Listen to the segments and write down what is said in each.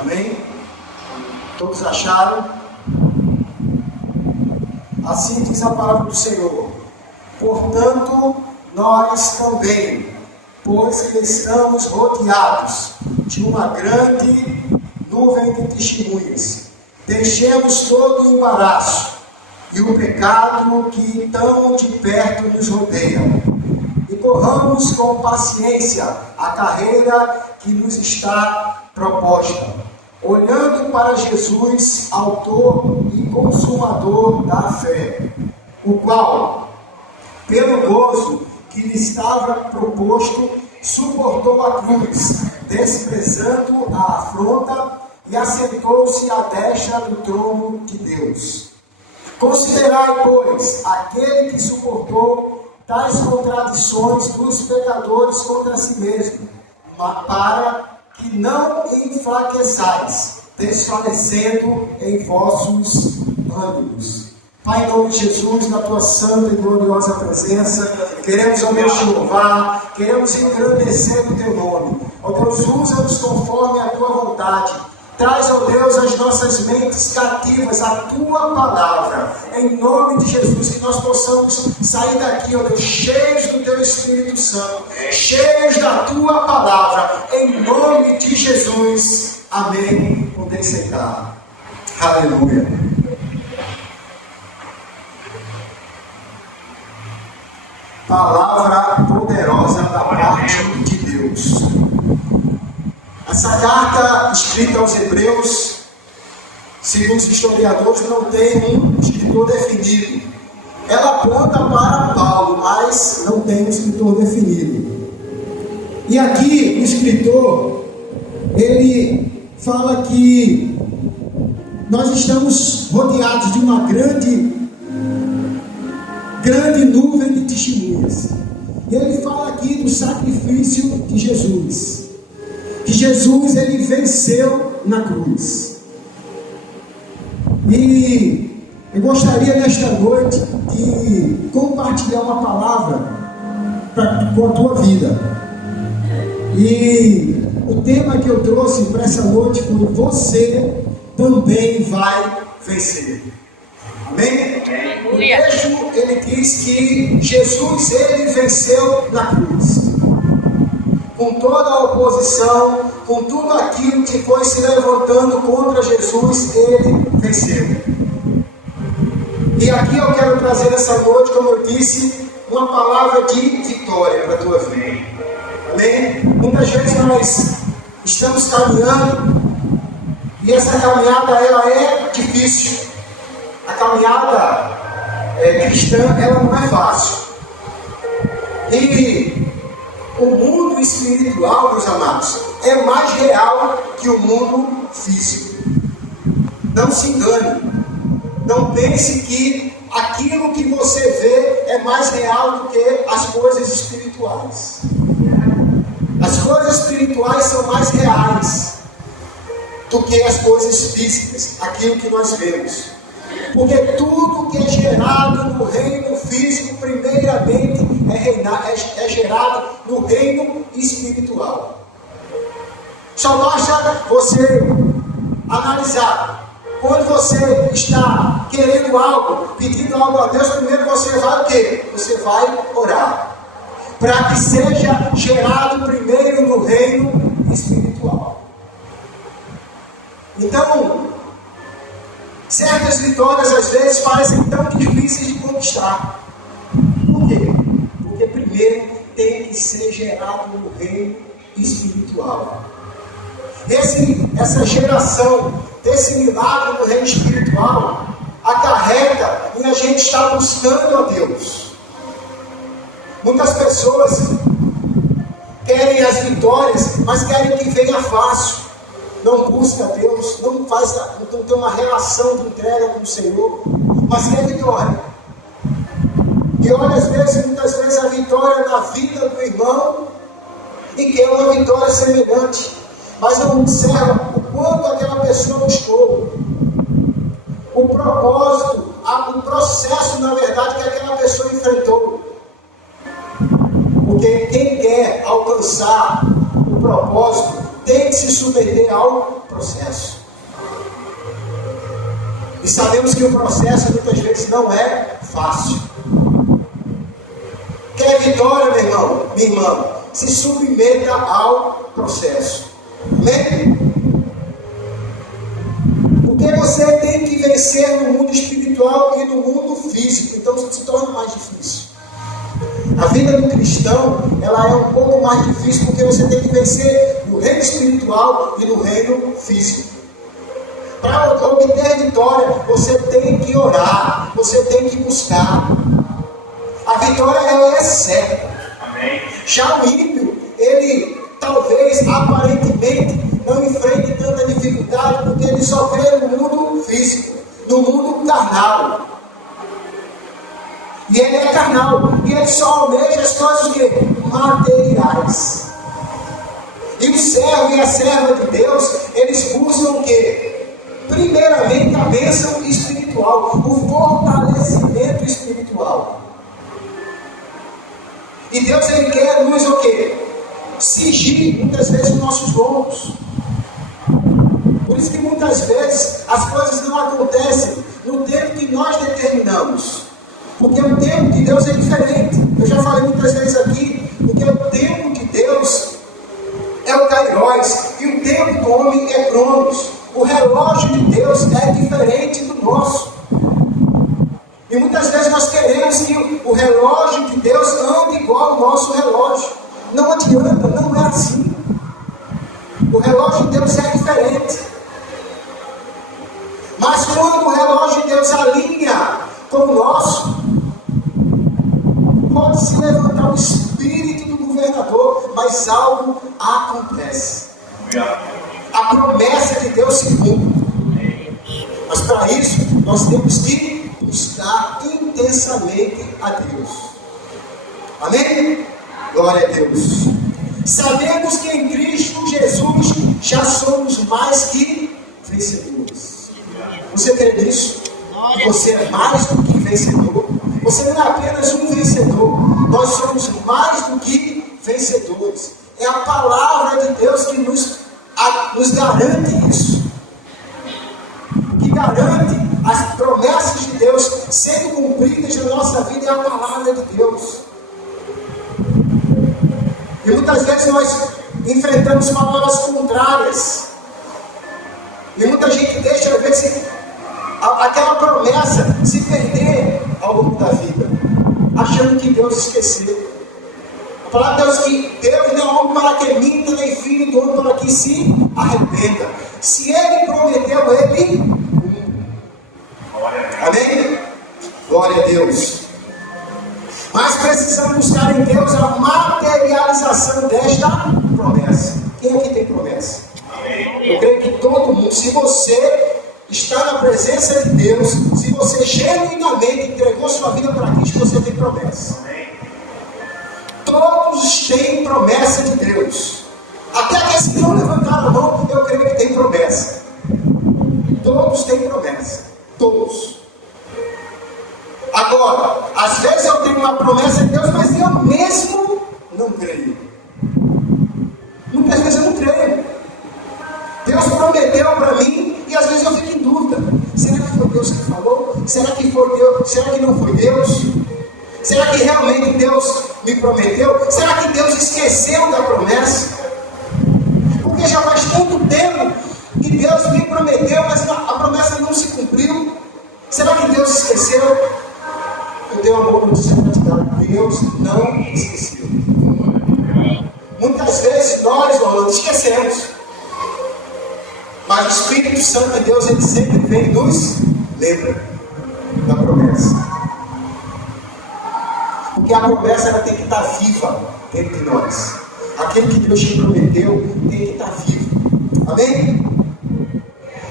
Amém? Todos acharam? Assim diz a palavra do Senhor. Portanto, nós também, pois que estamos rodeados de uma grande nuvem de testemunhas, deixemos todo o embaraço e o pecado que tão de perto nos rodeia, e corramos com paciência a carreira que nos está proposta, olhando para Jesus, autor e consumador da fé, o qual, pelo gozo que lhe estava proposto, suportou a cruz, desprezando a afronta, e assentou-se à destra do trono de Deus. Considerai, pois, aquele que suportou tais contradições dos pecadores contra si mesmo, para que não enfraqueçais, desfalecendo em vossos ânimos. Pai, em nome de Jesus, na tua santa e gloriosa presença, queremos, ó Deus, te louvar, queremos engrandecer o teu nome. Ó Deus, usa-nos conforme a tua vontade. Traz, ó Deus, as nossas mentes cativas à tua palavra. Em nome de Jesus, que nós possamos sair daqui, ó Deus, cheios do teu Espírito Santo, cheios da tua palavra. Em nome de Jesus. Amém. Podem sentar. Aleluia. Palavra poderosa da parte de Deus. Essa carta escrita aos Hebreus, segundo os historiadores, não tem um escritor definido. Ela aponta para Paulo, mas não tem um escritor definido. E aqui o escritor, ele fala que nós estamos rodeados de uma grande nuvem de testemunhas. E ele fala aqui do sacrifício de Jesus. Que Jesus, ele venceu na cruz. E eu gostaria nesta noite de compartilhar uma palavra com a tua vida. E o tema que eu trouxe para essa noite foi: você também vai vencer. Amém? O texto, ele diz que Jesus, ele venceu na cruz. Com toda a oposição, com tudo aquilo que foi se levantando contra Jesus, ele venceu. E aqui eu quero trazer essa noite, como eu disse, uma palavra de vitória para a tua vida. Amém? Muitas vezes nós estamos caminhando e essa caminhada ela é difícil. A caminhada cristã ela não é fácil. E o mundo espiritual, meus amados, é mais real que o mundo físico. Não se engane. Não pense que aquilo que você vê é mais real do que as coisas espirituais. As coisas espirituais são mais reais do que as coisas físicas, aquilo que nós vemos. Porque tudo que é gerado no reino físico, primeiramente, é gerado no reino espiritual. Só basta você analisar. Quando você está querendo algo, pedindo algo a Deus, primeiro você vai o quê? Você vai orar. Para que seja gerado primeiro no reino espiritual. Então, certas vitórias às vezes parecem tão difíceis de conquistar. Por quê? Porque primeiro tem que ser gerado no reino espiritual. Essa geração desse milagre no reino espiritual acarreta em a gente estar buscando a Deus. Muitas pessoas querem as vitórias, mas querem que venha fácil. Não busca a Deus, não tem uma relação de entrega com o Senhor, mas quer vitória. E olha, muitas vezes a vitória na vida do irmão, e quer uma vitória semelhante, mas não observa o quanto aquela pessoa buscou, o propósito, o processo, na verdade, que aquela pessoa enfrentou. Porque quem quer alcançar o propósito tem que se submeter ao processo. E sabemos que o processo muitas vezes não é fácil. Quer vitória, meu irmão, minha irmã? Se submeta ao processo. Amém? Porque você tem que vencer no mundo espiritual e no mundo físico. Então se torna mais difícil. A vida do cristão, ela é um pouco mais difícil porque você tem que vencer no reino espiritual e no reino físico. Para obter vitória, você tem que orar, você tem que buscar. A vitória, ela é certa. Amém. Já o ímpio, ele talvez aparentemente não enfrente tanta dificuldade porque ele só crê no mundo físico, no mundo carnal. E ele é carnal, e ele só almeja as coisas que? Materiais. E o servo e a serva de Deus, eles buscam o quê? Primeiramente a bênção espiritual, o fortalecimento espiritual. E Deus, ele quer nos o quê? Cingir muitas vezes os nossos lombos. Por isso que muitas vezes as coisas não acontecem no tempo que nós determinamos. Porque o tempo de Deus é diferente. Eu já falei muitas vezes aqui, porque o tempo de Deus é o Kairos, e o tempo do homem é Cronos. O relógio de Deus é diferente do nosso. E muitas vezes nós queremos que o relógio de Deus ande igual ao nosso relógio. Não adianta, não é assim. O relógio de Deus é diferente. Mas quando o relógio de Deus alinha com o nosso, pode se levantar o espírito do governador, mas algo acontece. A promessa de Deus se cumpre. Mas para isso, nós temos que buscar intensamente a Deus. Amém? Glória a Deus. Sabemos que em Cristo Jesus já somos mais que vencedores. Você crê nisso? Você é mais do que vencedor. Você não é apenas um vencedor. Nós somos mais do que vencedores. É a palavra de Deus que nos garante isso. Que garante as promessas de Deus sendo cumpridas na nossa vida, é a palavra de Deus. E muitas vezes nós enfrentamos palavras contrárias. E muita gente deixa, às vezes, aquela promessa se perder ao longo da vida, achando que Deus esqueceu. A palavra de Deus que Deus não é homem para que minta, nem filho do homem para que se arrependa. Se Ele prometeu, Ele cumpre. Amém? Glória a Deus. Mas precisamos buscar em Deus a materialização desta promessa. Quem aqui tem promessa? Eu creio que todo mundo, se você está na presença de Deus, se você genuinamente entregou sua vida para Cristo, você tem promessa. Todos têm promessa de Deus. Até aqueles que não levantaram a mão, eu creio que tem promessa. Todos têm promessa. Todos. Agora, às vezes eu tenho uma promessa de Deus, mas eu mesmo não creio. Muitas vezes eu não creio. Deus prometeu para mim e às vezes eu fico em dúvida. Será que foi Deus que falou? Será que foi Deus? Será que não foi Deus? Será que realmente Deus me prometeu? Será que Deus esqueceu da promessa? Porque já faz tanto tempo que Deus me prometeu, mas a promessa não se cumpriu. Será que Deus esqueceu? Eu tenho uma boa notícia para te dar. Deus não esqueceu. Muitas vezes nós, Orlando, esquecemos. Mas o Espírito Santo de Deus, ele sempre vem e nos lembra da promessa. Porque a promessa, ela tem que estar viva dentro de nós. Aquilo que Deus te prometeu tem que estar vivo. Amém?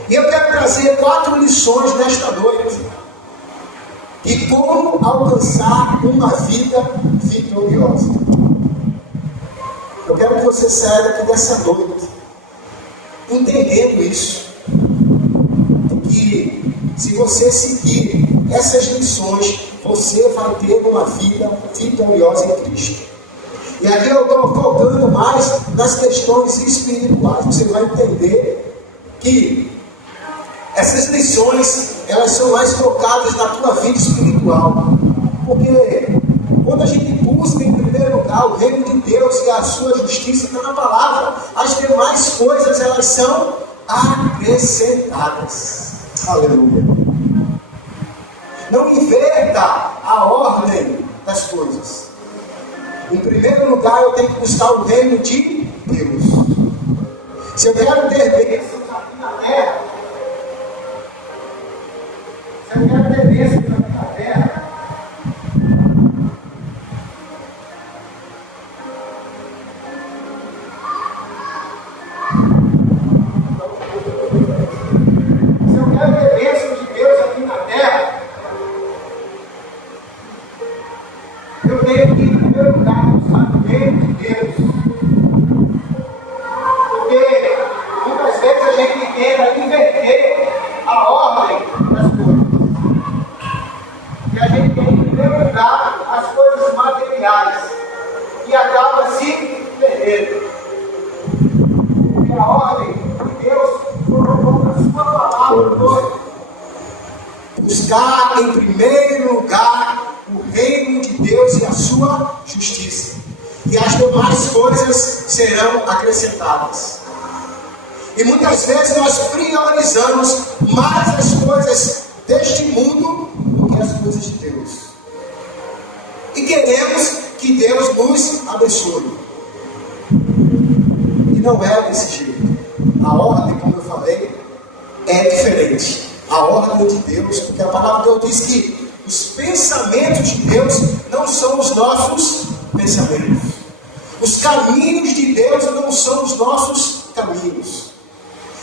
E eu quero trazer 4 lições nesta noite. E como alcançar uma vida vitoriosa. Eu quero que você saia daqui dessa noite entendendo isso. Que se você seguir essas lições, você vai ter uma vida vitoriosa em Cristo. E aqui eu estou focando mais nas questões espirituais. Você vai entender que essas lições, elas são mais focadas na tua vida espiritual. Porque quando a gente busca em primeiro lugar o reino de Deus e a sua justiça, está na palavra, as demais coisas, elas são acrescentadas. Aleluia. Não inverta a ordem das coisas. Em primeiro lugar, eu tenho que buscar o reino de Deus. Se eu quero ter bênçãos aqui na terra, se eu quero ter bênçãos aqui na terra, eu tenho que, em primeiro lugar, buscar o reino de Deus. Porque muitas vezes a gente tenta inverter a ordem das coisas. E a gente tem, em primeiro lugar, as coisas materiais. E acaba se perdendo. Porque a ordem de Deus colocou na sua palavra. Buscar em primeiro lugar o reino de Deus e a sua justiça, e as demais coisas serão acrescentadas. E muitas vezes nós priorizamos mais as coisas deste mundo do que as coisas de Deus, e queremos que Deus nos abençoe, e não é desse jeito. A ordem, como eu falei, é diferente. A ordem de Deus, porque a palavra de Deus diz que os pensamentos de Deus não são os nossos pensamentos. Os caminhos de Deus não são os nossos caminhos.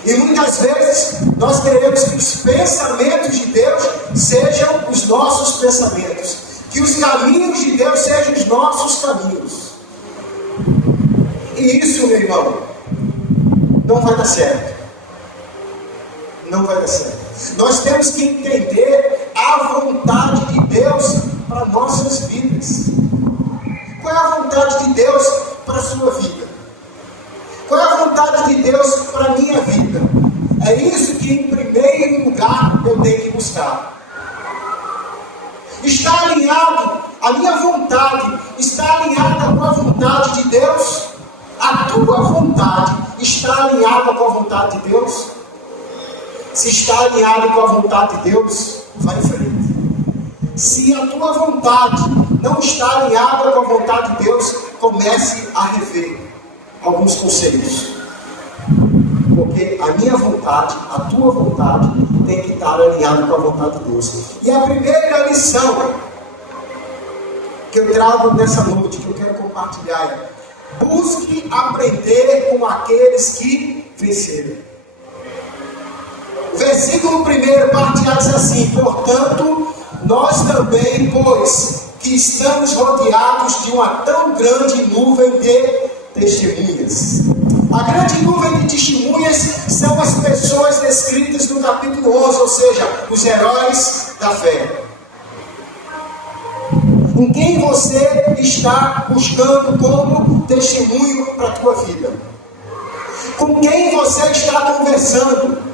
E muitas vezes nós queremos que os pensamentos de Deus sejam os nossos pensamentos, que os caminhos de Deus sejam os nossos caminhos. E isso, meu irmão, não vai dar certo. Não vai dar certo. Nós temos que entender a vontade de Deus para nossas vidas. Qual é a vontade de Deus para a sua vida? Qual é a vontade de Deus para a minha vida? É isso que em primeiro lugar eu tenho que buscar. Está alinhado a minha vontade, está alinhada com a vontade de Deus? A tua vontade está alinhada com a vontade de Deus? Se está alinhado com a vontade de Deus, vai em frente. Se a tua vontade não está alinhada com a vontade de Deus, comece a rever alguns conselhos. Porque a minha vontade, a tua vontade, tem que estar alinhada com a vontade de Deus. E a primeira lição que eu trago nessa noite, que eu quero compartilhar, é: busque aprender com aqueles que venceram. Versículo 1, parte A, diz assim: portanto, nós também, pois que estamos rodeados de uma tão grande nuvem de testemunhas. A grande nuvem de testemunhas são as pessoas descritas no capítulo 11, ou seja, os heróis da fé. Em quem você está buscando como testemunho para a tua vida? Com quem você está conversando?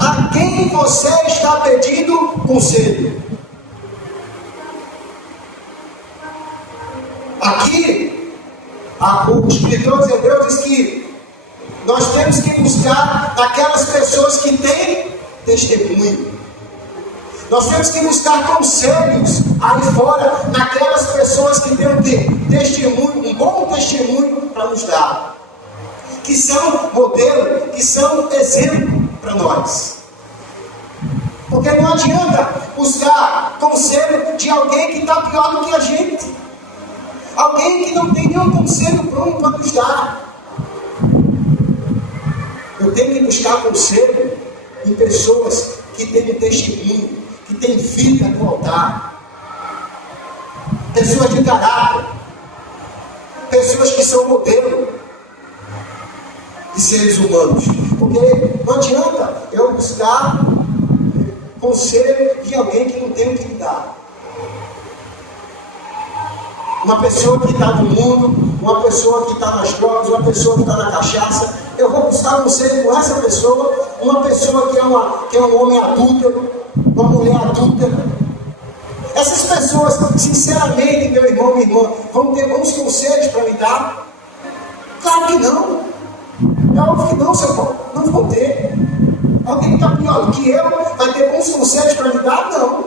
A quem você está pedindo conselho? Aqui, o escritor dos Hebreus diz que nós temos que buscar aquelas pessoas que têm testemunho. Nós temos que buscar conselhos aí fora, naquelas pessoas que têm um testemunho, um bom testemunho para nos dar, que são modelo, que são exemplo para nós. Porque não adianta buscar conselho de alguém que está pior do que a gente, alguém que não tem nenhum conselho pronto para nos dar. Eu tenho que buscar conselho em pessoas que têm um testemunho, que têm vida no altar, pessoas de caráter, pessoas que são modelo de seres humanos. Porque não adianta eu buscar conselho de alguém que não tem o que me dar. uma pessoa que está no mundo, uma pessoa que está nas drogas, uma pessoa que está na cachaça. Eu vou buscar um conselho com essa pessoa, uma pessoa que é um homem adúltero, uma mulher adúltera. Essas pessoas, sinceramente, meu irmão, minha irmã, vão ter bons conselhos para me dar? Claro que não. É óbvio que não, seu Paulo. Não vão ter. Alguém que está pior do que eu vai ter bons conselhos para me dar? Não.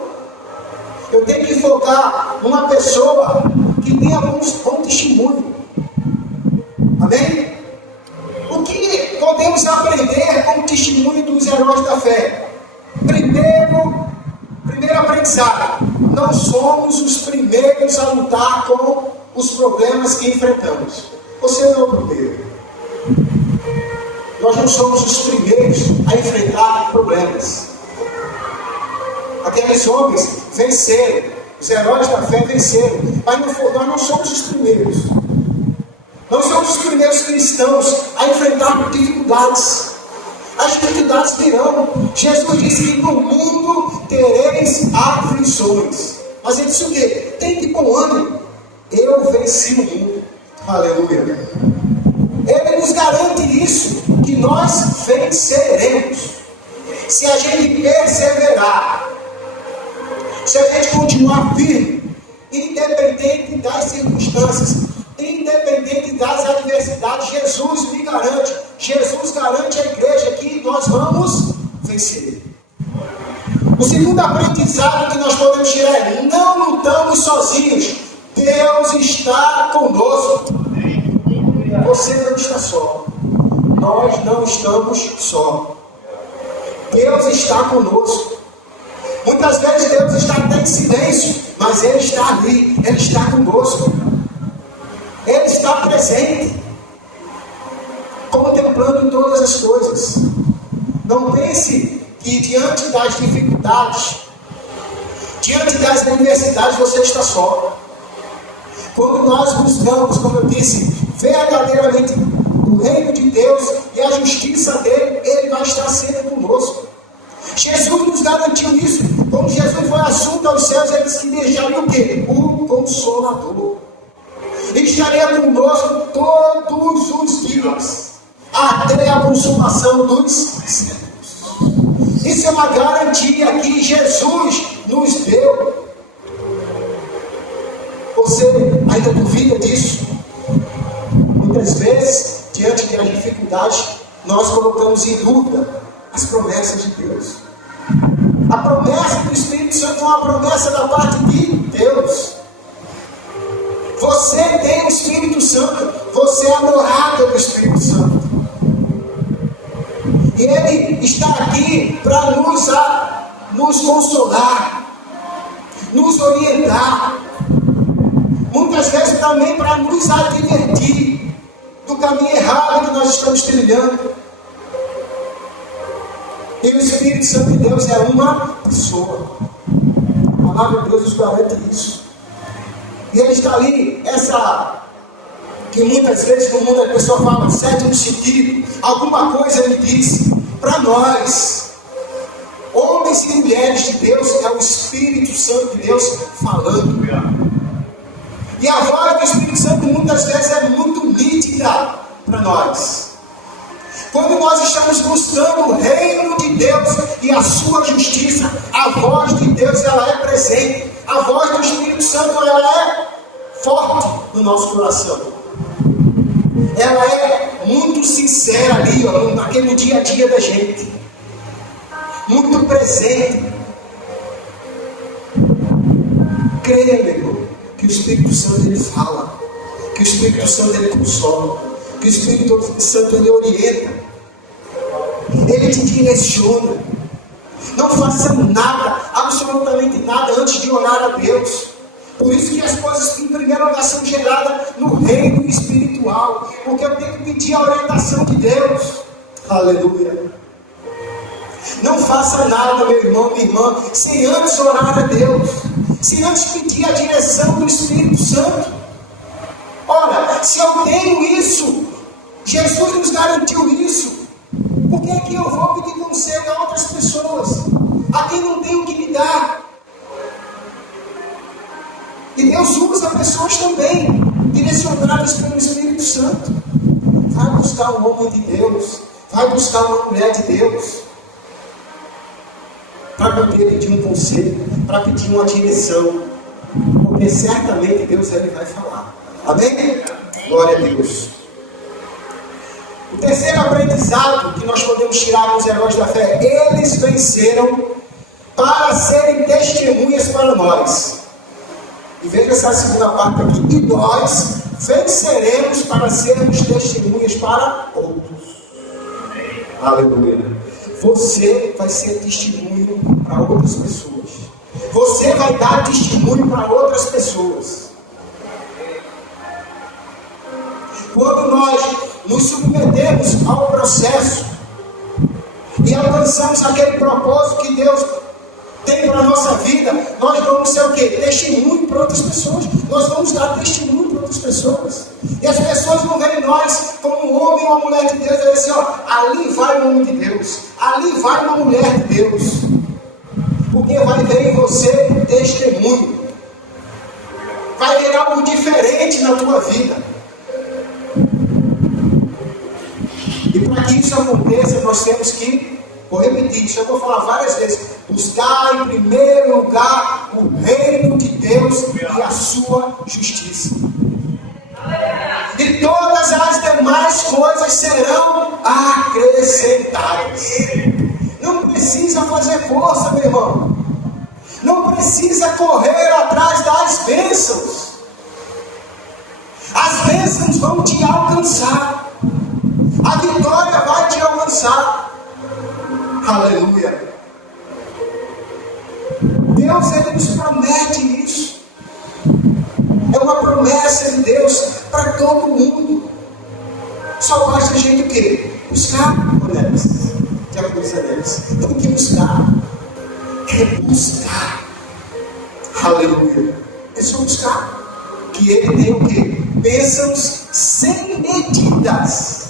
Eu tenho que focar numa pessoa que tenha bom testemunho. Amém? O que podemos aprender com o testemunho dos heróis da fé? Primeiro aprendizado: não somos os primeiros a lutar com os problemas que enfrentamos. Você não é o primeiro. Nós não somos os primeiros a enfrentar problemas. Aqueles homens venceram, os heróis da fé venceram, mas nós não somos os primeiros. Nós somos os primeiros cristãos a enfrentar dificuldades. As dificuldades virão. Jesus disse que no mundo tereis aflições. Mas ele disse o quê? Tem de bom ânimo. Eu venci o mundo. Aleluia. Ele nos garante isso, que nós venceremos. Se a gente perseverar, se a gente continuar firme, independente das circunstâncias, independente das adversidades, Jesus me garante, Jesus garante à igreja que nós vamos vencer. O segundo aprendizado que nós podemos tirar é: não lutamos sozinhos, Deus está conosco. Você não está só, nós não estamos só, Deus está conosco. Muitas vezes Deus está até em silêncio, mas Ele está ali, Ele está conosco. Ele está presente, contemplando todas as coisas. Não pense que diante das dificuldades, diante das adversidades, você está só. Quando nós buscamos, como eu disse, verdadeiramente o reino de Deus e a justiça dele, Ele vai estar sempre conosco. Jesus nos garantiu isso. Quando Jesus foi assunto aos céus, Ele disse que deixaria o quê? O Consolador. Ele estaria conosco todos os dias, até a consumação dos séculos. Isso é uma garantia que Jesus nos deu. Você ainda duvida disso? Muitas vezes, diante das dificuldades, nós colocamos em dúvida as promessas de Deus. A promessa do Espírito Santo é uma promessa da parte de Deus. Você tem o Espírito Santo, você é a morada do Espírito Santo. E Ele está aqui para nos consolar, nos orientar, muitas vezes também para nos advertir do caminho errado que nós estamos trilhando. E o Espírito Santo de Deus é uma pessoa. A palavra de Deus nos garante isso. E Ele está ali, que muitas vezes no mundo a pessoa fala sétimo sentido, alguma coisa Ele diz para nós, homens e mulheres de Deus, é o Espírito Santo de Deus falando. E a voz do Espírito Santo muitas vezes é muito nítida para nós. Quando nós estamos buscando o reino de Deus e a sua justiça, a voz de Deus ela é presente. A voz do Espírito Santo ela é forte no nosso coração. Ela é muito sincera ali, naquele dia a dia da gente. Muito presente. Creia, meu irmão, que o Espírito Santo ele fala, que o Espírito Santo ele consola, que o Espírito Santo ele orienta, ele te direciona. Não faça nada, absolutamente nada, antes de orar a Deus. Por isso que as coisas em primeiro lugar são geradas no reino espiritual, porque eu tenho que pedir a orientação de Deus. Aleluia. Não faça nada, meu irmão, minha irmã, sem antes orar a Deus, sem antes pedir a direção do Espírito Santo. Ora, se eu tenho isso, Jesus nos garantiu isso, por que é que eu vou pedir conselho a outras pessoas, a quem não tenho que me dar? E Deus Deus usa pessoas também, direcionadas pelo Espírito Santo. Vai buscar um homem de Deus, vai buscar uma mulher de Deus, para poder pedir um conselho, para pedir uma direção, porque certamente Deus ele vai falar. Amém? Glória a Deus. O terceiro aprendizado que nós podemos tirar com os heróis da fé: eles venceram para serem testemunhas para nós. E veja essa segunda parte aqui: e nós venceremos para sermos testemunhas para outros. Aleluia. Você vai ser testemunho para outras pessoas. Você vai dar testemunho para outras pessoas. Quando nós nos submetemos ao processo e alcançamos aquele propósito que Deus tem para a nossa vida, nós vamos ser o quê? Testemunho para outras pessoas. Nós vamos dar testemunho para outras pessoas. E as pessoas vão ver nós como um homem ou uma mulher de Deus. E dizer assim, ó, ali vai um homem de Deus, ali vai uma mulher de Deus. Porque vai ver em você testemunho. Vai ver algo diferente na tua vida. E para que isso aconteça, nós temos que, vou repetir isso, eu vou falar várias vezes: buscar em primeiro lugar o reino de Deus e a sua justiça. E todas as demais coisas serão acrescentadas. Não precisa fazer força, meu irmão. Não precisa correr atrás das bênçãos. As bênçãos vão te alcançar. A vitória vai te alcançar. Aleluia. Deus, ele nos promete isso. É uma promessa de Deus para todo mundo. Só basta a gente o quê? Buscar, mulheres. Já coisa deles. Tem que buscar. É buscar. Aleluia. É só buscar. Que ele tem o quê? Bênçãos sem medidas.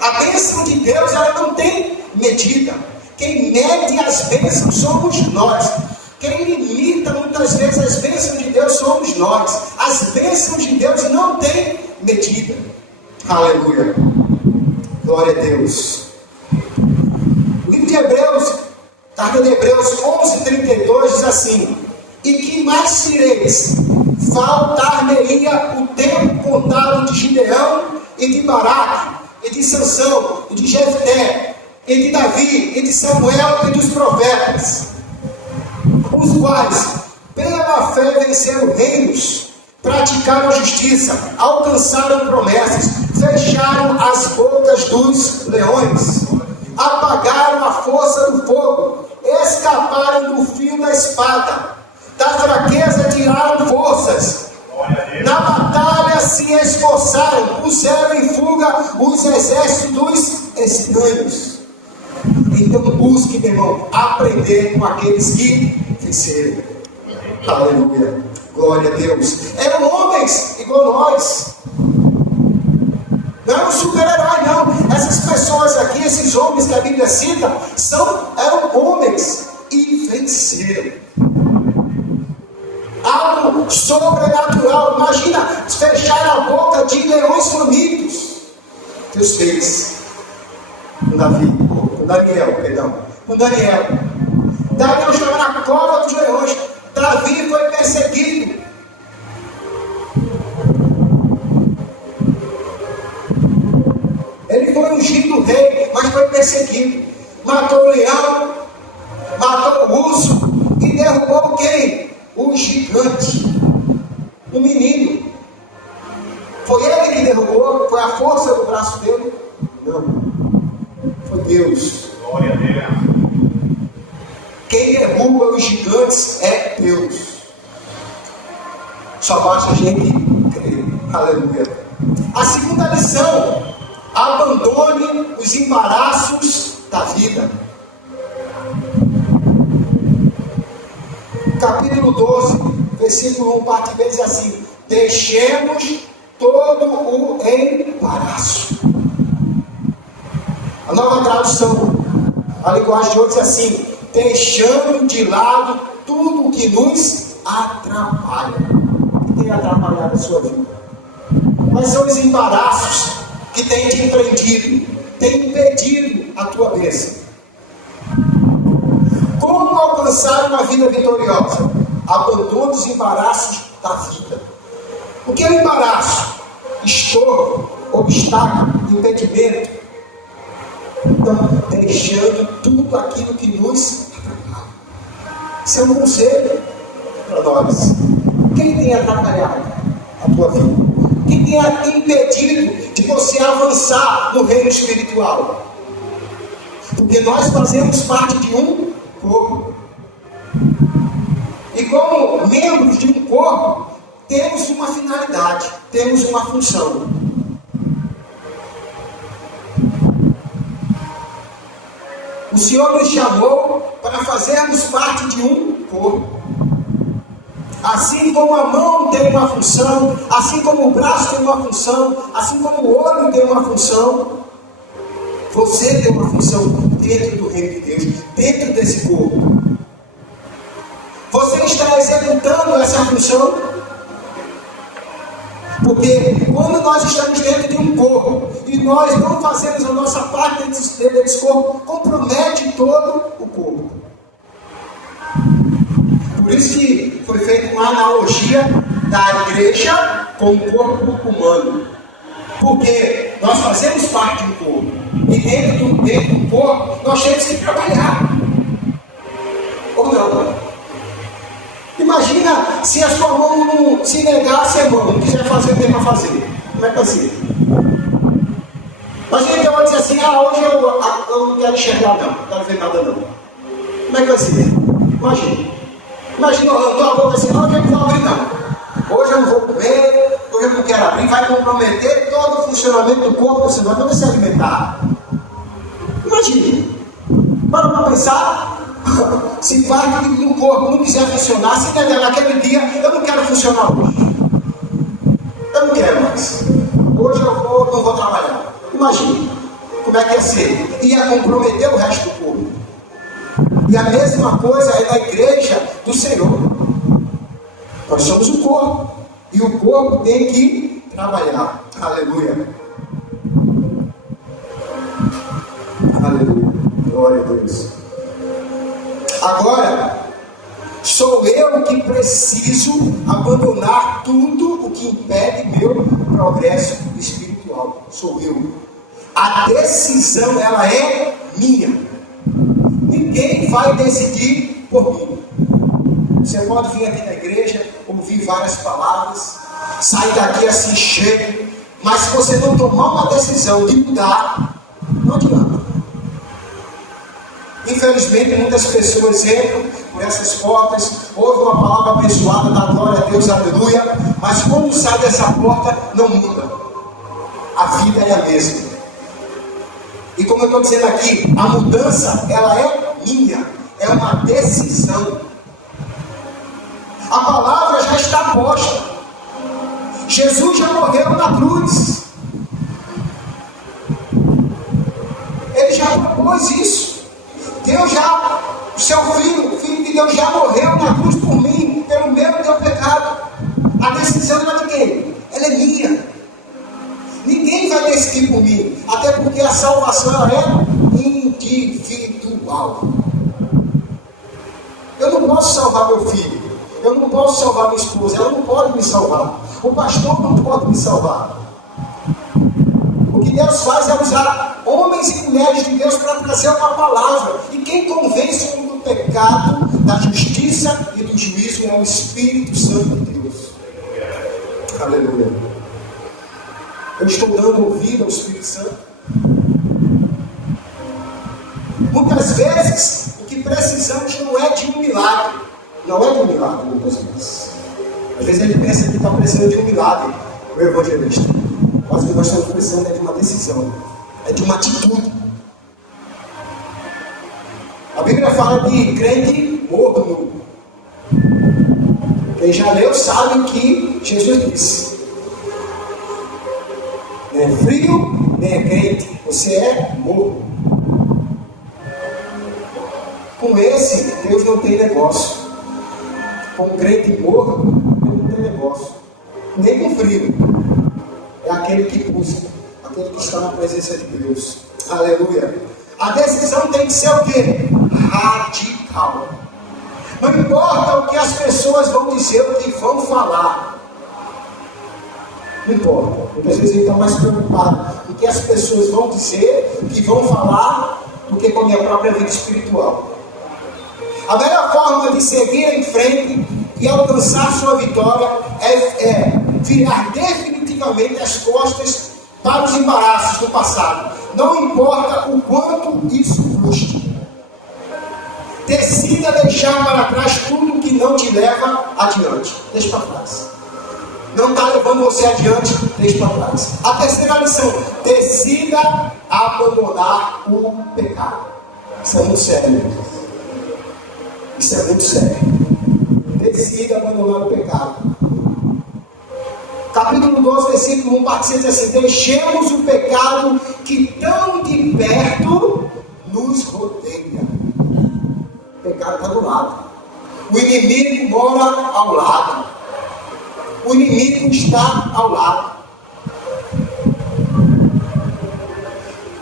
A bênção de Deus, ela não tem medida. Quem mede as bênçãos somos nós. Quem limita muitas vezes as bênçãos de Deus somos nós. As bênçãos de Deus não têm medida. Aleluia. Glória a Deus. O livro de Hebreus, carta de Hebreus 11:32 diz assim: e que mais direis? Faltar-me-ia o tempo contado de Gideão e de Baraque, e de Sansão, e de Jefté, e de Davi, e de Samuel, e dos profetas, os quais, pela fé, venceram reinos, praticaram a justiça, alcançaram promessas, fecharam as bocas dos leões, apagaram a força do fogo, escaparam do fio da espada, da fraqueza tiraram forças, na batalha se esforçaram, puseram em fuga os exércitos dos estranhos. Então busque, meu irmão, aprender com aqueles que venceram. Aleluia. Glória a Deus. Eram homens igual nós. Não eram super-heróis, não. Essas pessoas aqui, esses homens que a Bíblia cita, eram homens e venceram. Algo sobrenatural. Imagina fechar a boca de leões famintos. Deus fez com Daniel. Daniel estava na cova dos leões. Davi foi perseguido. Ele foi ungido rei, mas foi perseguido. Matou o leão, matou o urso e derrubou quem? O gigante, o menino. Foi ele que derrubou? Foi a força do braço dele? Não. Foi Deus. Glória a Deus. Quem derruba os gigantes é Deus. Só basta a gente crer. Aleluia. A segunda lição: abandone os embaraços da vida. Capítulo 12, versículo 1, parte B, diz assim: deixemos todo o embaraço. A nova tradução, a linguagem de hoje diz assim: deixando de lado tudo o que nos atrapalha. tem atrapalhado a sua vida? Quais são os embaraços que têm te empreendido, têm impedido a tua bênção? Como alcançar uma vida vitoriosa? Abandone os embaraços da vida. O que é um embaraço? Estorvo, obstáculo, impedimento. Então, deixando tudo aquilo que nos atrapalha. Isso é um conselho para nós. Quem tem atrapalhado a tua vida? Quem tem impedido de você avançar no reino espiritual? Porque nós fazemos parte de um corpo. E como membros de um corpo, temos uma finalidade, temos uma função. O Senhor nos chamou para fazermos parte de um corpo. Assim como a mão tem uma função, assim como o braço tem uma função, assim como o olho tem uma função, você tem uma função dentro do reino de Deus, dentro desse corpo. Você está executando essa função? Porque quando nós estamos dentro de um corpo e nós não fazemos a nossa parte dentro desse corpo, compromete todo o corpo. Por isso que foi feita uma analogia da igreja com o corpo humano. Porque nós fazemos parte de um corpo. E dentro do corpo nós temos que trabalhar. Ou não? Imagina se a sua mão não se negasse a mão, não quiser fazer o que tem para fazer. Como é que vai ser? Imagina que eu vou dizer assim, hoje eu não quero enxergar não, não quero ver nada não. Como é que vai ser? Imagina eu estou a boca assim, hoje eu não vou abrir não. Hoje eu não vou comer, hoje eu não quero abrir, vai comprometer todo o funcionamento do corpo, você não vai se alimentar. Imagina. Para pensar. Se parte do corpo não quiser funcionar, se negar naquele dia, eu não quero funcionar hoje. Eu não quero mais. Hoje eu não vou trabalhar. Imagina como é que ia ser. Ia comprometer o resto do corpo. E a mesma coisa é na igreja do Senhor. Nós somos o corpo. E o corpo tem que trabalhar. Aleluia. Aleluia. Glória a Deus. Agora, sou eu que preciso abandonar tudo o que impede meu progresso espiritual. Sou eu. A decisão, ela é minha. Ninguém vai decidir por mim. Você pode vir aqui na igreja, ouvir várias palavras, sair daqui assim cheio, mas se você não tomar uma decisão de mudar, não adianta. Infelizmente, muitas pessoas entram por essas portas, ouvem uma palavra abençoada, da glória a Deus, aleluia, mas quando sai dessa porta, não muda. A vida é a mesma. E como eu estou dizendo aqui, a mudança, ela é minha, é uma decisão. A palavra já está posta. Jesus já morreu na cruz. Ele já propôs isso. Deus já, o seu filho, o filho de Deus já morreu na cruz por mim, pelo meu e teu pecado. A decisão é de quem? Ela é minha. Ninguém vai decidir por mim, até porque a salvação ela é individual. Eu não posso salvar meu filho, eu não posso salvar minha esposa, ela não pode me salvar. O pastor não pode me salvar. O que Deus faz é usar homens e mulheres de Deus para trazer uma palavra. E quem convence o do pecado, da justiça e do juízo é o Espírito Santo de Deus. Aleluia. Eu estou dando ouvido ao Espírito Santo. Muitas vezes, o que precisamos não é de um milagre. Não é de um milagre, muitas vezes. Às vezes a gente pensa que está precisando de um milagre, o evangelista. Mas o que nós estamos precisando é de uma decisão, é de uma atitude. A Bíblia fala de crente morno. Quem já leu sabe que Jesus disse: nem é frio, nem é quente, você é morno. Com esse, Deus não tem negócio. Com um crente morno, Deus não tem negócio. nem com frio. É aquele que busca, aquele que está na presença de Deus. Aleluia. A decisão tem que ser o quê? Radical. Não importa o que as pessoas vão dizer, o que vão falar. Não importa. Muitas vezes ele está mais preocupado com o que as pessoas vão dizer, o que vão falar, do que com a minha própria vida espiritual. A melhor forma de seguir em frente e alcançar sua vitória é virar definitivamente as costas para os embaraços do passado. Não importa o quanto isso custe. Decida deixar para trás tudo que não te leva adiante. Deixa para trás. Não está levando você adiante, deixa para trás. A terceira lição: decida abandonar o pecado. Isso é muito sério. Isso é muito sério. Decida abandonar o pecado. Capítulo 12, versículo 1, parte 6 diz assim: deixemos o pecado que tão de perto nos rodeia. O pecado está do lado. O inimigo mora ao lado. O inimigo está ao lado.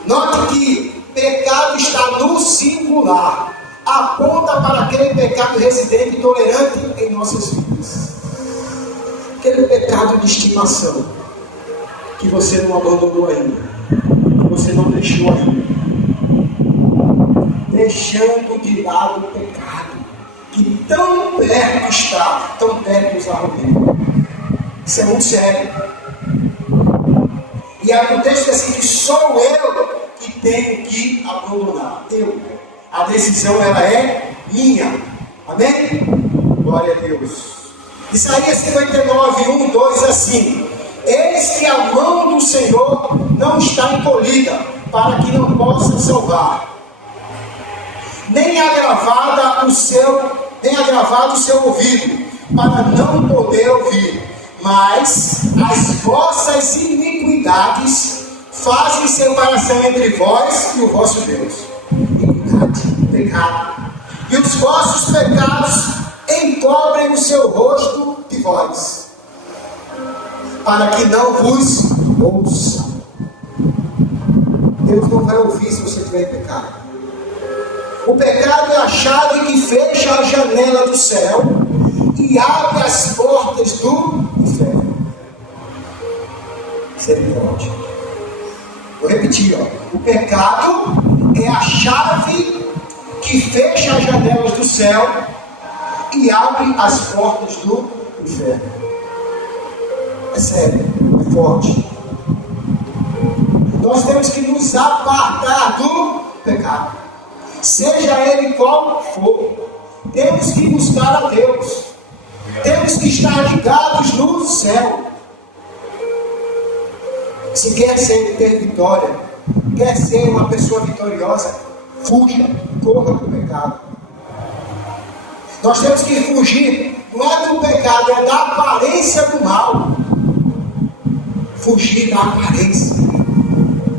Note que pecado está no singular. Aponta para aquele pecado residente e tolerante em nossas vidas. Aquele pecado de estimação que você não abandonou ainda, que você não deixou ainda. Deixando de lado o pecado que tão perto está, tão perto nos arrodeia. Isso é muito sério. E aí o texto é assim: que sou eu que tenho que abandonar. Eu. A decisão ela é minha. Amém? Glória a Deus. Isaías 59, 1 e 2 assim: eis que a mão do Senhor não está encolhida, para que não possa salvar, nem agravado o seu ouvido, para não poder ouvir. Mas as vossas iniquidades fazem separação entre vós e o vosso Deus. Iniquidade, pecado. E os vossos pecados encobrem o seu rosto de vós, para que não vos ouça. Deus não vai ouvir se você tiver pecado. O pecado é a chave que fecha a janela do céu e abre as portas do inferno. Misericórdia. Vou repetir, o pecado é a chave que fecha as janelas do céu e abre as portas do inferno. É sério, é forte. Nós temos que nos apartar do pecado, seja ele qual for. Temos que buscar a Deus. Temos que estar ligados no céu. Se quer ter vitória, quer ser uma pessoa vitoriosa, fuja, corra do pecado. Nós temos que fugir, não é do pecado, é da aparência do mal. Fugir da aparência.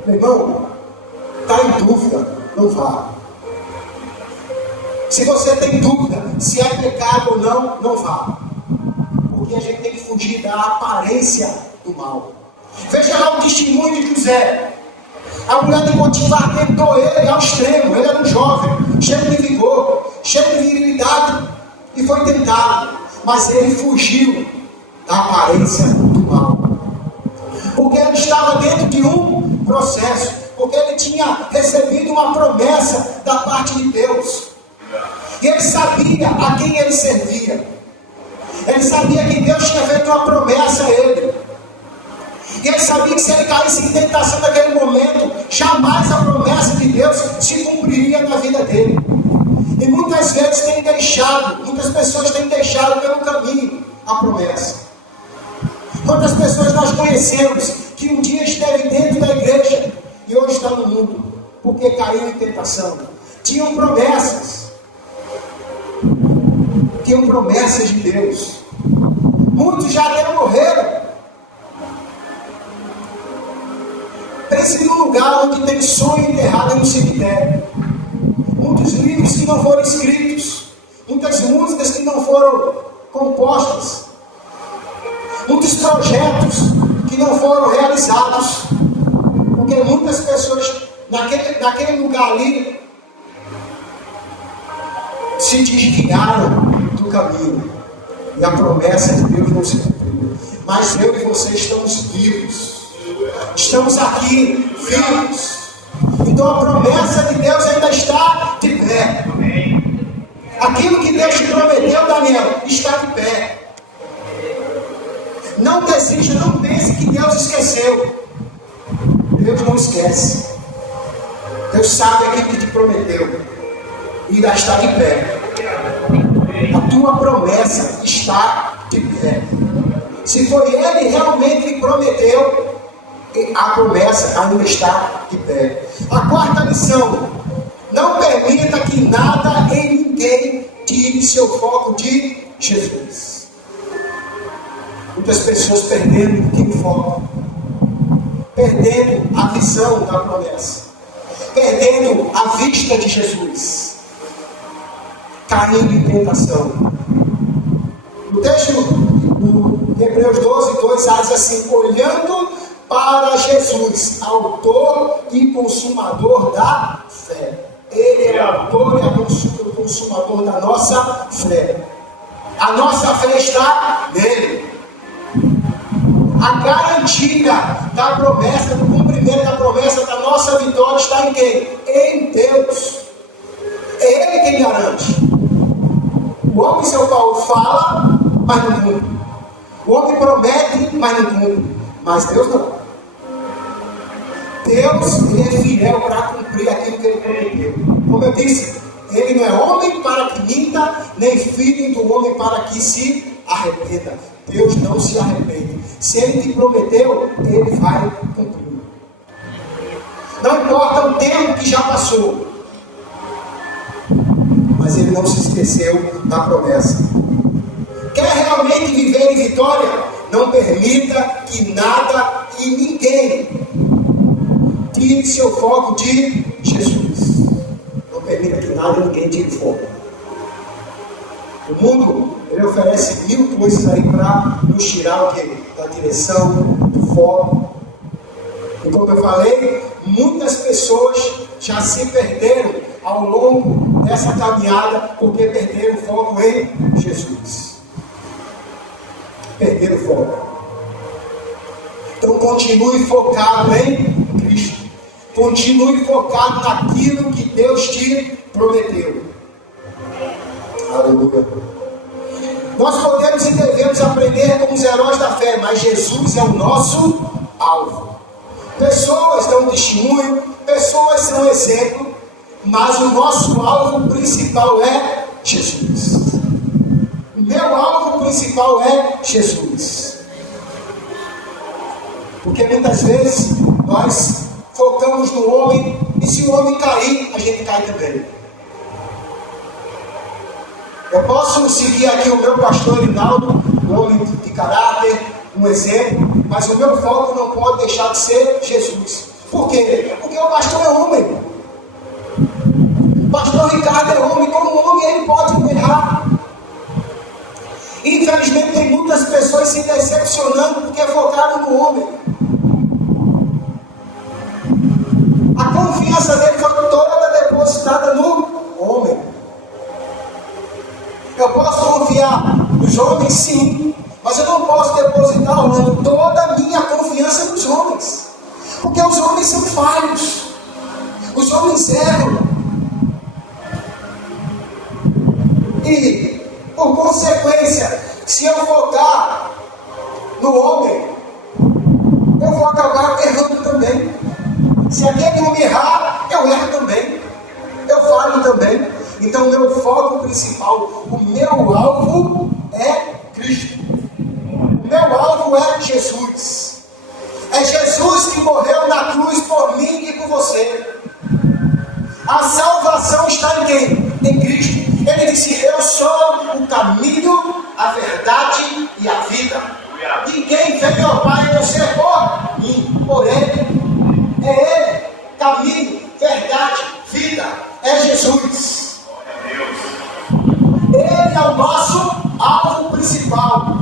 Meu irmão, está em dúvida, não vá. Se você tem dúvida se é pecado ou não, não vá. Porque a gente tem que fugir da aparência do mal. Veja lá o testemunho de José. A mulher de Potifar tentou ele ao extremo. Ele era um jovem, cheio de vigor, cheio de virilidade, e foi tentado. Mas ele fugiu da aparência do mal. Porque ele estava dentro de um processo. Porque ele tinha recebido uma promessa da parte de Deus. E ele sabia a quem ele servia. Ele sabia que Deus tinha feito uma promessa a ele. E ele sabia que se ele caísse em tentação naquele momento, jamais a promessa de Deus se cumpriria na vida dele. E muitas vezes muitas pessoas têm deixado pelo caminho a promessa. Quantas pessoas nós conhecemos que um dia esteve dentro da igreja e hoje está no mundo, porque caiu em tentação. Tinham promessas de Deus. Muitos já até morreram. Pense num lugar onde tem sonho enterrado no cemitério. Muitos livros que não foram escritos. Muitas músicas que não foram compostas. Muitos muitos projetos que não foram realizados, porque muitas pessoas naquele lugar ali se desviaram do caminho e a promessa de Deus não se cumpriu. Mas eu e você estamos vivos, estamos aqui vivos, então a promessa de Deus ainda está de pé. Aquilo que Deus te prometeu, Daniel, está de pé. Não desista, não pense que Deus esqueceu. Deus não esquece. Deus sabe aquilo que te prometeu e ainda está de pé. A tua promessa está de pé. Se foi Ele realmente que prometeu, a promessa ainda está de pé. A quarta lição: não permita que nada e ninguém tire seu foco de Jesus. Muitas pessoas perdendo o foco, perdendo a visão da promessa, perdendo a vista de Jesus, caindo em tentação. O texto do Hebreus 12:2 diz assim: olhando para Jesus, autor e consumador da fé. Ele é o autor e o consumador da nossa fé. A nossa fé está nele. A garantia da promessa, do cumprimento da promessa da nossa vitória está em quem? Em Deus. É Ele quem garante. O homem, seu Paulo, fala, mas não cumpre. O homem promete, mas não cumpre. Mas Deus não. Deus, Ele é fiel para cumprir aquilo que Ele prometeu. Como eu disse, Ele não é homem para que minta, nem filho do homem para que se arrependa. Deus não se arrepende. Se Ele te prometeu, Ele vai cumprir. Não importa o tempo que já passou, mas Ele não se esqueceu da promessa. Quer realmente viver em vitória? Não permita que nada e ninguém tire seu foco de Jesus. Não permita que nada e ninguém tire foco. O mundo, ele oferece 1000 coisas aí para nos tirar o quê? Da direção, do foco. E como eu falei, muitas pessoas já se perderam ao longo dessa caminhada porque perderam o foco em Jesus. Perderam o foco. Então continue focado em Cristo. Continue focado naquilo que Deus te prometeu. Aleluia. Nós podemos e devemos aprender como os heróis da fé, mas Jesus é o nosso alvo. Pessoas dão testemunho, pessoas são exemplo, mas o nosso alvo principal é Jesus. O meu alvo principal é Jesus. Porque muitas vezes nós focamos no homem, e se o homem cair, a gente cai também. Eu posso seguir aqui o meu pastor Rinaldo, um homem de caráter, um exemplo, mas o meu foco não pode deixar de ser Jesus. Por quê? Porque o pastor é homem. O pastor Ricardo é homem, como homem ele pode errar. Infelizmente tem muitas pessoas se decepcionando porque focaram no homem. A confiança dele foi toda depositada no homem. Eu posso confiar nos homens, sim, mas eu não posso depositar, Orlando, toda a minha confiança nos homens. Porque os homens são falhos. Os homens erram. E, por consequência, se eu focar no homem, eu vou acabar errando também. Se aquele homem errar, eu erro também. Eu falho também. Então, o meu foco principal, o meu alvo é Cristo. O meu alvo é Jesus. É Jesus que morreu na cruz por mim e por você. A salvação está em quem? Em Cristo. Ele disse: eu sou o caminho, a verdade e a vida. Ninguém vem ao Pai a não ser por mim, por Ele. É Ele, caminho, verdade, vida. É Jesus. Ele é o nosso alvo principal.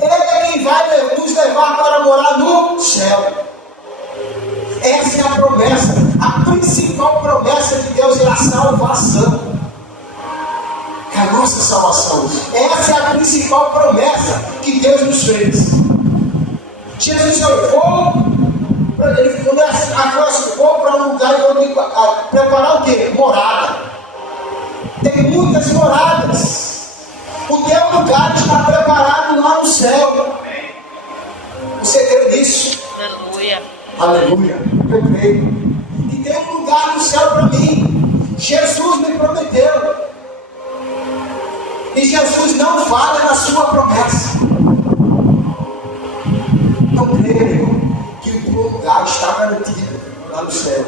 Ele é quem vai promessa de Deus é a salvação. É a nossa salvação. Essa é a principal promessa que Deus nos fez. Jesus vou para um lugar preparar o quê? Morada. Tem muitas moradas. O teu lugar está preparado lá no céu. Você crê nisso? Aleluia. Aleluia. Eu creio. E tem um lugar no céu para mim. Jesus me prometeu. E Jesus não falha na sua promessa. Não creio que o teu lugar está garantido lá no céu.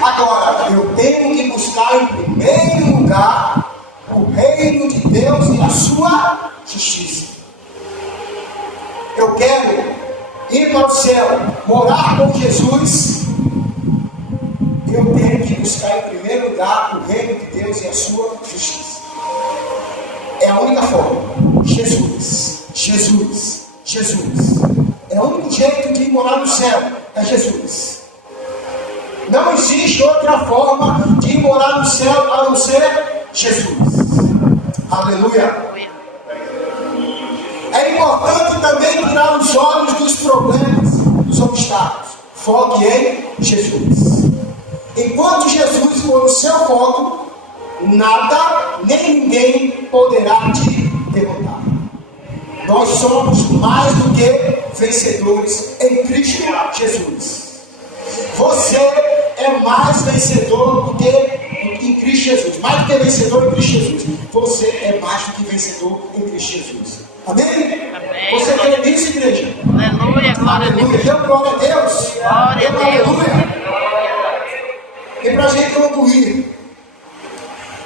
Agora, eu tenho que buscar em primeiro lugar o reino de Deus e a sua justiça. Eu quero ir para o céu, morar com Jesus. Eu tenho que buscar em primeiro lugar o reino de Deus e a sua justiça. É a única forma. Jesus, Jesus, Jesus. É o único jeito de morar no céu. É Jesus. Não existe outra forma de morar no céu a não ser Jesus. Aleluia. É importante também tirar os olhos dos problemas, dos obstáculos. Foque em Jesus. Enquanto Jesus for o seu foco, nada nem ninguém poderá te derrotar. Nós somos mais do que vencedores em Cristo Jesus. Você é mais vencedor do que em Cristo Jesus. Mais do que vencedor em Cristo Jesus. Você é mais do que vencedor em Cristo Jesus. Amém? Amém. Você crê nisso, igreja? Aleluia, glória a Deus. Deu glória a Deus. Glória a Deus. Aleluia. E para a gente concluir,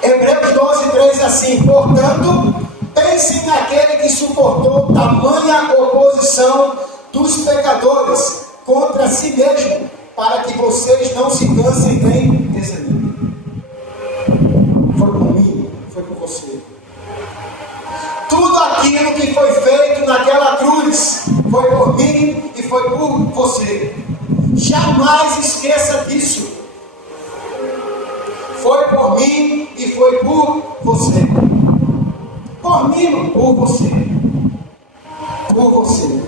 Hebreus 12:3 assim: portanto, pense naquele que suportou tamanha oposição dos pecadores contra si mesmo, para que vocês não se cansem nem desanimem. Foi por mim, foi por você. Tudo aquilo que foi feito naquela cruz foi por mim e foi por você. Jamais esqueça disso. Foi por mim e foi por você. Por mim, por você. Por você.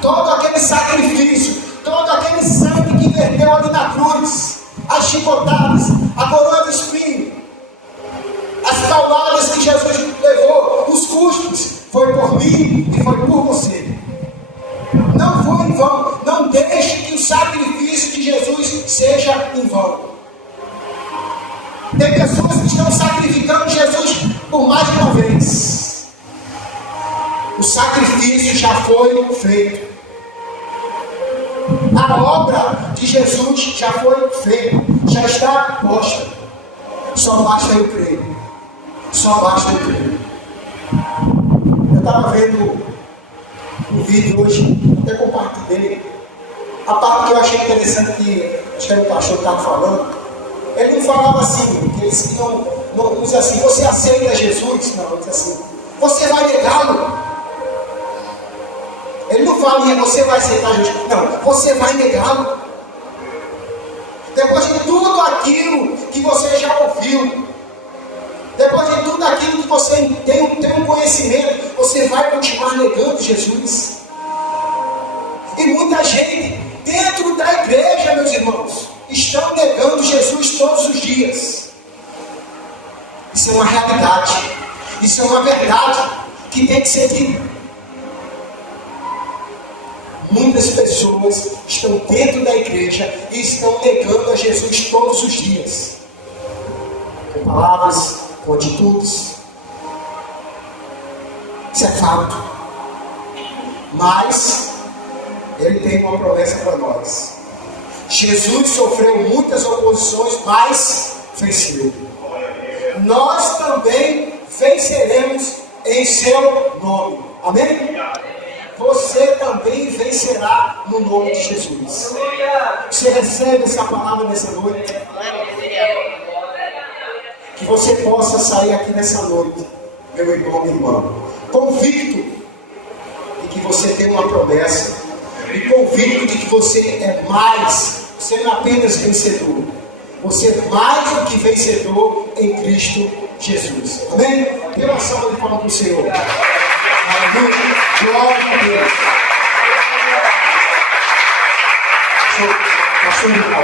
Todo aquele sacrifício, todo aquele sangue que verteu ali na cruz, as chicotadas, a coroa de espinho, as pauladas que Jesus levou, os custos, foi por mim e foi por você. Não foi em vão. Não deixe que o sacrifício de Jesus seja em vão. Tem pessoas que estão sacrificando Jesus por mais de uma vez. O sacrifício já foi feito. A obra de Jesus já foi feita. Já está posta. Só basta eu crer. Só basta eu crer. Eu estava vendo um vídeo hoje, até compartilhei. A parte que eu achei interessante, que acho que era o pastor que estava falando. Ele não falava assim, que eles não usam assim: você aceita Jesus? Não, ele diz assim: você vai negá-lo? Ele não fala: você vai aceitar Jesus? Não, você vai negá-lo. Depois de tudo aquilo que você já ouviu, depois de tudo aquilo que você tem um conhecimento, você vai continuar negando Jesus? E muita gente dentro da igreja, meus irmãos, estão negando Jesus todos os dias. Isso é uma realidade. Isso é uma verdade que tem que ser dita. Muitas pessoas estão dentro da igreja e estão negando a Jesus todos os dias. Com palavras, com atitudes. Isso é fato. Mas Ele tem uma promessa para nós. Jesus sofreu muitas oposições, mas venceu. Nós também venceremos em seu nome. Amém? Você também vencerá no nome de Jesus. Você recebe essa palavra nessa noite? Que você possa sair aqui nessa noite, meu irmão, minha irmã, convicto de que você tem uma promessa. E convicto de que você é mais, você não é apenas vencedor, Você é mais do que vencedor em Cristo Jesus. Amém? Dê uma salva de palmas para o Senhor. Aleluia. Glória a Deus. Pastor Nicolau.